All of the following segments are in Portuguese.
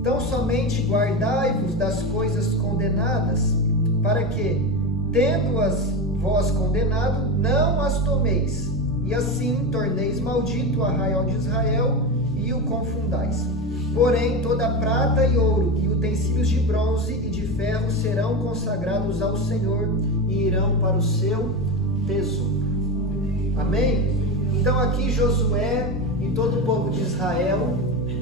Então somente guardai-vos das coisas condenadas, para que, tendo-as vós condenado, não as tomeis, e assim torneis maldito o arraial de Israel e o confundais. Porém, toda a prata e ouro e utensílios de bronze e de ferro serão consagrados ao Senhor e irão para o seu tesouro. Amém? Então aqui Josué e todo o povo de Israel,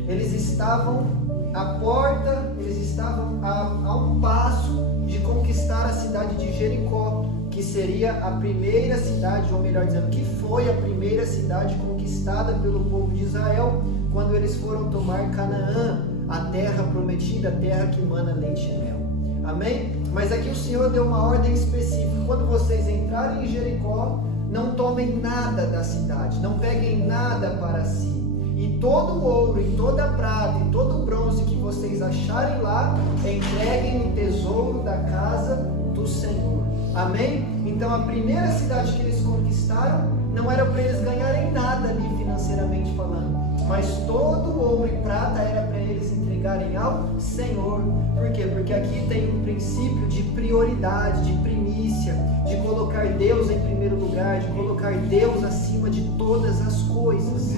eles estavam à porta, eles estavam a um passo de conquistar a cidade de Jericó, que seria a primeira cidade, ou melhor dizendo, que foi a primeira cidade conquistada pelo povo de Israel, quando eles foram tomar Canaã, a terra prometida, a terra que mana leite e mel. Amém? Mas aqui o Senhor deu uma ordem específica: quando vocês entrarem em Jericó, não tomem nada da cidade, não peguem nada para si. E todo o ouro, e toda a prata, e todo o bronze que vocês acharem lá, entreguem no tesouro da casa do Senhor. Amém? Então a primeira cidade que eles conquistaram não era para eles ganharem nada ali financeiramente falando, mas todo o ouro e prata era para eles entregarem ao Senhor. Por quê? Porque aqui tem um princípio de prioridade, de primícia, de colocar Deus em primeiro lugar, de colocar Deus acima de todas as coisas.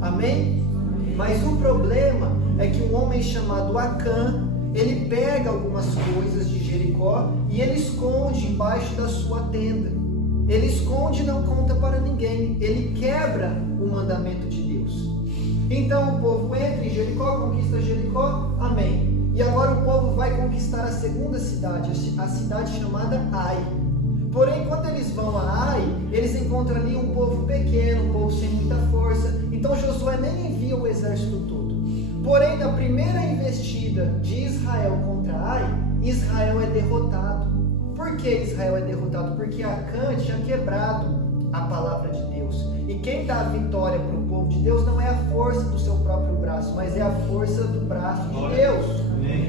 Amém? Mas o problema é que um homem chamado Acã, ele pega algumas coisas de Jericó e ele esconde embaixo da sua tenda. Ele esconde e não conta para ninguém. Ele quebra o mandamento de Deus. Então o povo entra em Jericó, conquista Jericó, amém. E agora o povo vai conquistar a segunda cidade, a cidade chamada Ai. Porém, quando eles vão a Ai, eles encontram ali um povo pequeno, um povo sem muita força. Então Josué nem envia o exército todo. Porém, na primeira investida de Israel contra Ai, Israel é derrotado. Por que Israel é derrotado? Porque Acã tinha quebrado a palavra de Deus. E quem dá a vitória para o povo de Deus não é a força do seu próprio braço, mas é a força do braço de Deus.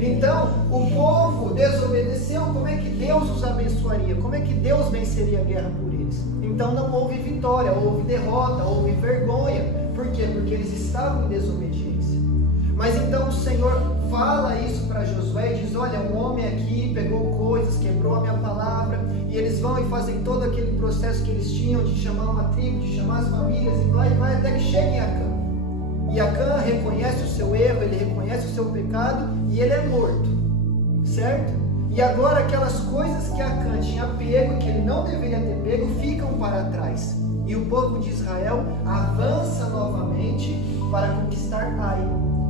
Então, o povo desobedeceu. Como é que Deus os abençoaria? Como é que Deus venceria a guerra por eles? Então não houve vitória, houve derrota, houve vergonha. Por quê? Porque eles estavam em desobediência. Mas então o Senhor fala isso para Josué e diz: olha, um homem aqui pegou coisas, quebrou a minha palavra, e eles vão e fazem todo aquele processo que eles tinham de chamar uma tribo, de chamar as famílias, e vai até que cheguem a Acã. E Acã reconhece o seu erro, ele reconhece o seu pecado e ele é morto, certo? E agora aquelas coisas que Acã tinha pego e que ele não deveria ter pego ficam para trás. E o povo de Israel avança novamente para conquistar Ai.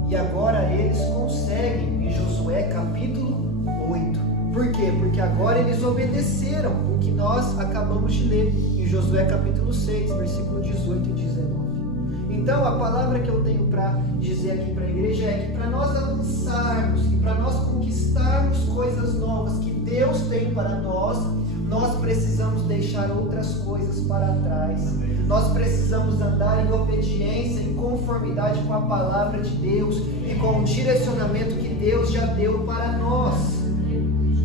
E agora eles conseguem, em Josué capítulo 8. Por quê? Porque agora eles obedeceram o que nós acabamos de ler em Josué capítulo 6, versículo 18 e 19. Então a palavra que eu tenho para dizer aqui para a igreja é que para nós avançarmos e para nós conquistarmos coisas novas que Deus tem para nós, nós precisamos deixar outras coisas para trás. Nós precisamos andar em obediência, em conformidade com a palavra de Deus e com o direcionamento que Deus já deu para nós.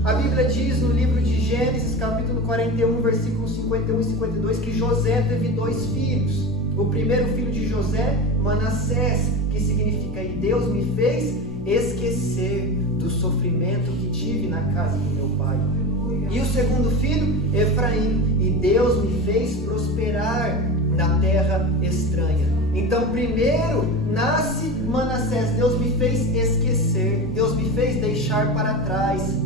A Bíblia diz no livro de Gênesis, capítulo 41, versículos 51 e 52, que José teve 2 filhos. O primeiro filho de José, Manassés, que significa: e Deus me fez esquecer do sofrimento que tive na casa do meu pai. E o segundo filho, Efraim, e Deus me fez prosperar na terra estranha. Então primeiro nasce Manassés, Deus me fez esquecer, Deus me fez deixar para trás.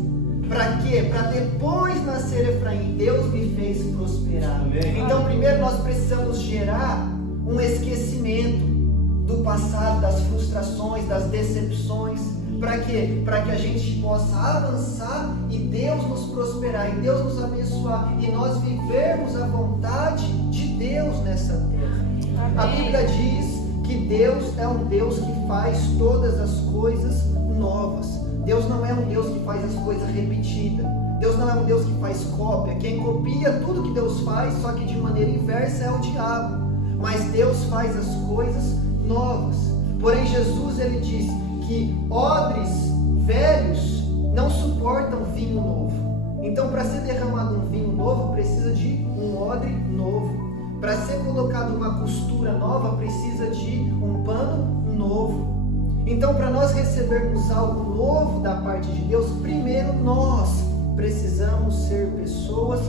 Para quê? Para depois nascer Efraim, Deus me fez prosperar. Amém. Então primeiro nós precisamos gerar um esquecimento do passado, das frustrações, das decepções. Para quê? Para que a gente possa avançar e Deus nos prosperar, e Deus nos abençoar, e nós vivermos a vontade de Deus nessa terra. Amém. A Bíblia diz que Deus é um Deus que faz todas as coisas novas. Deus não é um Deus que faz as coisas repetidas. Deus não é um Deus que faz cópia. Quem copia tudo que Deus faz, só que de maneira inversa, é o diabo. Mas Deus faz as coisas novas. Porém Jesus, ele diz que odres velhos não suportam vinho novo. Então, para ser derramado um vinho novo, precisa de um odre novo. Para ser colocado uma costura nova, precisa de um pano novo. Então, para nós recebermos algo novo da parte de Deus, primeiro nós precisamos ser pessoas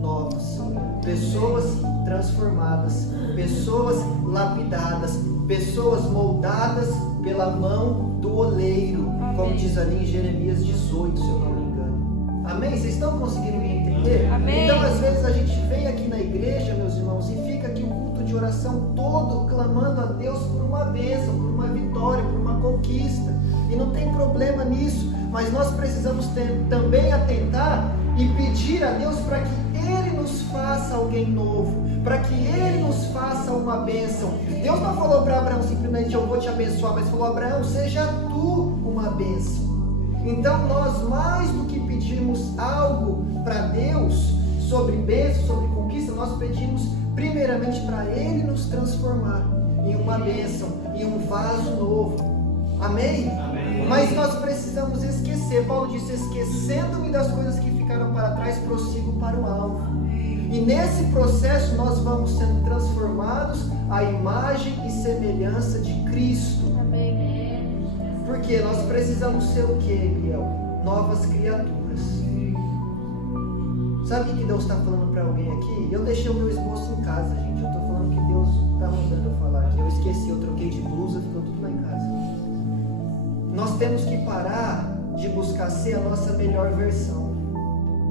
novas, pessoas transformadas, pessoas lapidadas, pessoas moldadas pela mão do oleiro, como diz ali em Jeremias 18, se eu não me engano. Amém? Vocês estão conseguindo me entender? Amém. Então, às vezes a gente vem aqui na igreja, meus irmãos, e fica aqui o culto de oração todo clamando a Deus por uma bênção, por uma vitória, por uma conquista. E não tem problema nisso, mas nós precisamos também atentar e pedir a Deus para que Ele nos faça alguém novo, para que Ele nos faça uma bênção. Deus não falou para Abraão simplesmente eu vou te abençoar, mas falou: Abraão, seja tu uma bênção. Então nós, mais do que pedirmos algo para Deus sobre bênção, sobre conquista, nós pedimos primeiramente para Ele nos transformar em uma bênção, em um vaso novo. Amém? Amém. Mas nós precisamos esquecer. Paulo disse: esquecendo-me das coisas que ficaram para trás, prossigo para o alvo. E nesse processo nós vamos sendo transformados à imagem e semelhança de Cristo. Amém. Porque nós precisamos ser o que, Biel? Novas criaturas. Sabe o que Deus está falando para alguém aqui? Eu deixei o meu esboço em casa, gente. Eu estou falando que Deus está mandando eu falar aqui. Eu esqueci, eu troquei de blusa, ficou tudo lá em casa. Nós temos que parar de buscar ser a nossa melhor versão.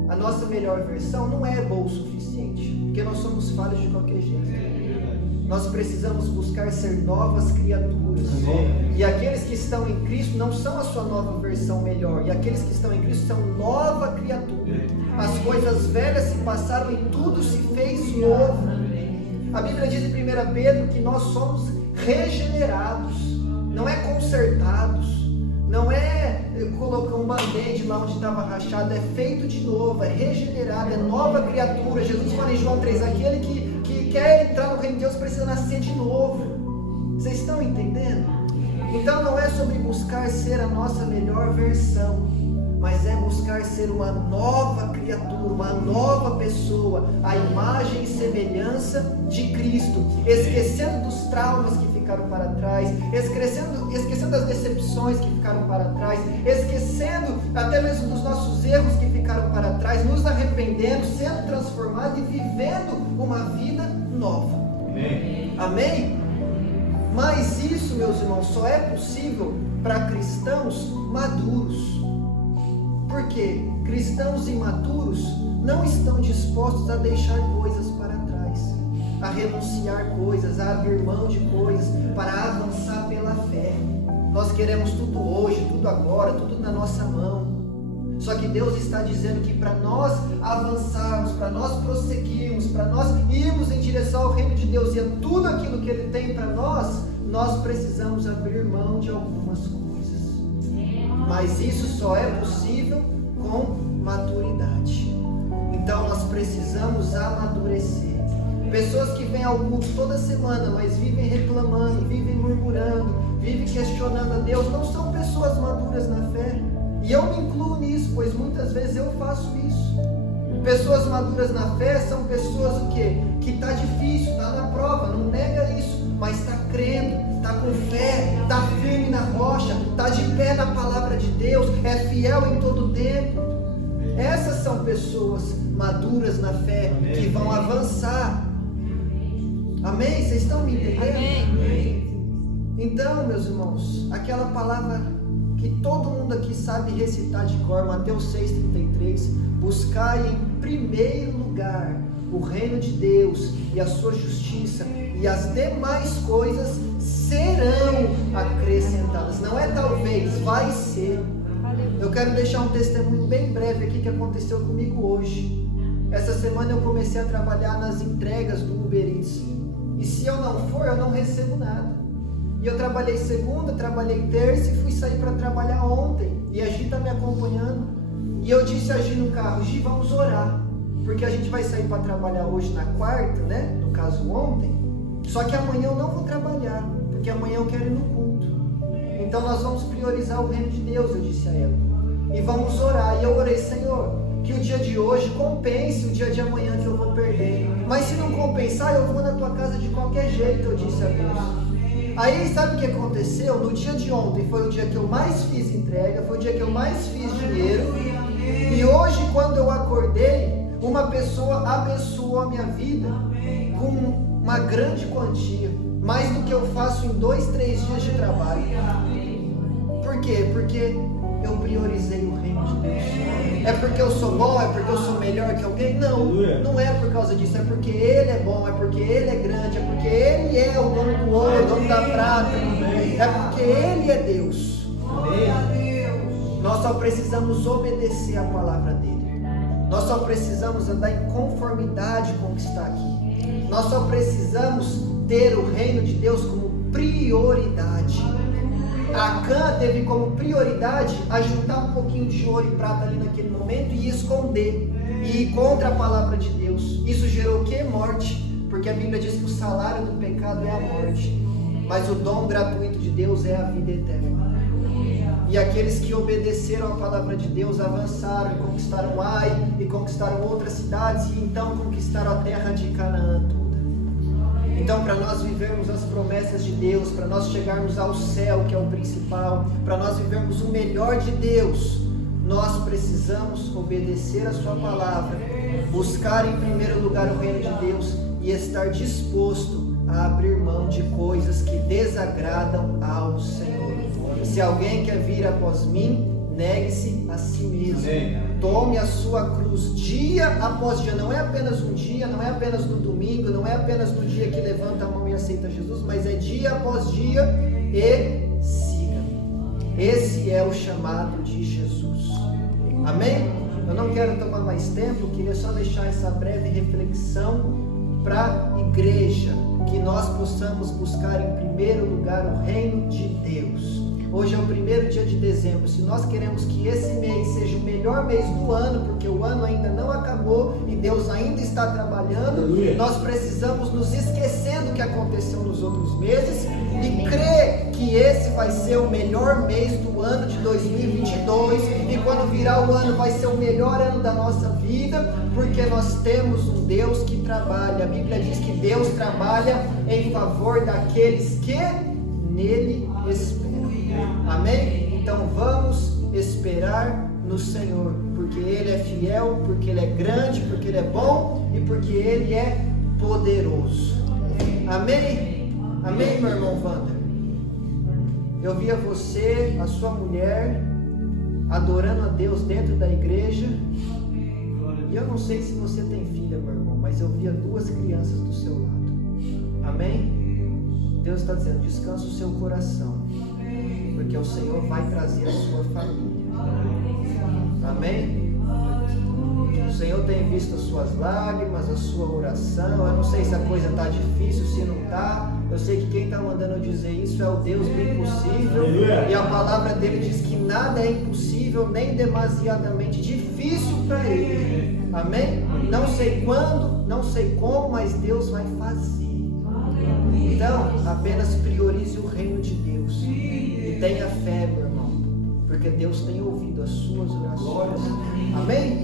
A nossa melhor versão não é boa o suficiente, porque nós somos falhos de qualquer jeito. Nós precisamos buscar ser novas criaturas. E aqueles que estão em Cristo não são a sua nova versão melhor. E aqueles que estão em Cristo são nova criatura. As coisas velhas se passaram e tudo se fez novo. A Bíblia diz em 1 Pedro que nós somos regenerados, não é consertados. Não é colocar um band-aid lá onde estava rachado, é feito de novo, é regenerado, é nova criatura. Jesus fala em João 3, aquele que quer entrar no reino de Deus precisa nascer de novo. Vocês estão entendendo? Então não é sobre buscar ser a nossa melhor versão, mas é buscar ser uma nova criatura, uma nova pessoa, a imagem e semelhança de Cristo, esquecendo dos traumas que ficaram para trás, esquecendo das decepções que ficaram para trás, esquecendo até mesmo dos nossos erros que ficaram para trás, nos arrependendo, sendo transformados e vivendo uma vida nova. Amém. Amém? Mas isso, meus irmãos, só é possível para cristãos maduros. Porque cristãos imaturos não estão dispostos a deixar coisas para trás, a renunciar coisas, a abrir mão de coisas, para avançar pela fé. Nós queremos tudo hoje, tudo agora, tudo na nossa mão. Só que Deus está dizendo que para nós avançarmos, para nós prosseguirmos, para nós irmos em direção ao reino de Deus e a tudo aquilo que Ele tem para nós, nós precisamos abrir mão de algumas coisas. Mas isso só é possível com maturidade. Então nós precisamos amadurecer. Pessoas que vêm ao culto toda semana, mas vivem reclamando, vivem murmurando, vivem questionando a Deus, não são pessoas maduras na fé. E eu me incluo nisso, pois muitas vezes eu faço isso. Pessoas maduras na fé são pessoas o quê? Que está difícil, está na prova, não nega isso, mas está crendo, está com fé, está firme na rocha, está de pé na palavra de Deus, é fiel em todo tempo. Essas são pessoas maduras na fé, que vão avançar. Amém? Vocês estão me entendendo? Amém. Então, meus irmãos, aquela palavra que todo mundo aqui sabe recitar de cor, Mateus 6,33, buscai em primeiro lugar o reino de Deus e a sua justiça, e as demais coisas serão acrescentadas. Não é talvez, vai ser. Eu quero deixar um testemunho bem breve aqui que aconteceu comigo hoje. Essa semana eu comecei a trabalhar nas entregas do Uber Eats, e se eu não for, eu não recebo nada. E eu trabalhei segunda, trabalhei terça e fui sair para trabalhar ontem. E a Gi está me acompanhando. E eu disse a Gi no carro: Gi, vamos orar. Porque a gente vai sair para trabalhar hoje na quarta, né? No caso ontem. Só que amanhã eu não vou trabalhar, porque amanhã eu quero ir no culto. Então nós vamos priorizar o reino de Deus, eu disse a ela. E vamos orar. E eu orei: Senhor, que o dia de hoje compense o dia de amanhã que eu vou perder. Mas se não compensar, eu vou na tua casa de qualquer jeito, eu disse a Deus. Aí sabe o que aconteceu? No dia de ontem foi o dia que eu mais fiz entrega, foi o dia que eu mais fiz dinheiro. E hoje, quando eu acordei, uma pessoa abençoou a minha vida com uma grande quantia, mais do que eu faço em 2, 3 dias de trabalho. Por quê? Porque eu priorizei o reino de Deus. É porque eu sou bom? É porque eu sou melhor que alguém? Não, não é por causa disso. É porque Ele é bom, é porque Ele é grande, é porque Ele é o dono do ouro, o dono da prata. É porque Ele é Deus. Nós só precisamos obedecer a palavra dEle. Nós só precisamos andar em conformidade com o que está aqui. Nós só precisamos ter o reino de Deus como prioridade. Acã teve como prioridade ajuntar um pouquinho de ouro e prata ali naquele momento e esconder, e ir contra a palavra de Deus. Isso gerou o que? Morte, porque a Bíblia diz que o salário do pecado é a morte, mas o dom gratuito de Deus é a vida eterna. E aqueles que obedeceram a palavra de Deus avançaram e conquistaram Ai e conquistaram outras cidades e então conquistaram a terra de Canaã toda. Então, para nós vivermos as promessas de Deus, para nós chegarmos ao céu, que é o principal, para nós vivermos o melhor de Deus, nós precisamos obedecer a sua palavra, buscar em primeiro lugar o reino de Deus e estar disposto a abrir mão de coisas que desagradam ao Senhor. Se alguém quer vir após mim, negue-se a si mesmo. Tome a sua cruz dia após dia. Não é apenas um dia, não é apenas no domingo, não é apenas no dia que levanta a mão e aceita Jesus, mas é dia após dia e siga. Esse é o chamado de Jesus. Amém? Eu não quero tomar mais tempo, queria só deixar essa breve reflexão para a igreja, que nós possamos buscar em primeiro lugar o reino de Deus. Hoje é o primeiro dia de dezembro. Se nós queremos que esse mês seja o melhor mês do ano, porque o ano ainda não acabou e Deus ainda está trabalhando, nós precisamos nos esquecer do que aconteceu nos outros meses e crer que esse vai ser o melhor mês do ano de 2022, e quando virar o ano vai ser o melhor ano da nossa vida, porque nós temos um Deus que trabalha. A Bíblia diz que Deus trabalha em favor daqueles que nele esperam. Amém? Então vamos esperar no Senhor, porque Ele é fiel, porque Ele é grande, porque Ele é bom e porque Ele é poderoso. Amém? Amém, meu irmão Wander? Eu via você, a sua mulher, adorando a Deus dentro da igreja, e eu não sei se você tem filha, meu irmão, mas eu via 2 crianças do seu lado. Amém? Deus está dizendo, descansa o seu coração, porque o Senhor vai trazer a sua família. Amém? O Senhor tem visto as suas lágrimas, a sua oração. Eu não sei se a coisa está difícil, se não está. Eu sei que quem está mandando dizer isso é o Deus do impossível. E a palavra dele diz que nada é impossível, nem demasiadamente difícil para ele. Amém? Não sei quando, não sei como, mas Deus vai fazer. Então, apenas priorize o reino de Deus e tenha fé, meu irmão, porque Deus tem ouvido as suas orações. Amém?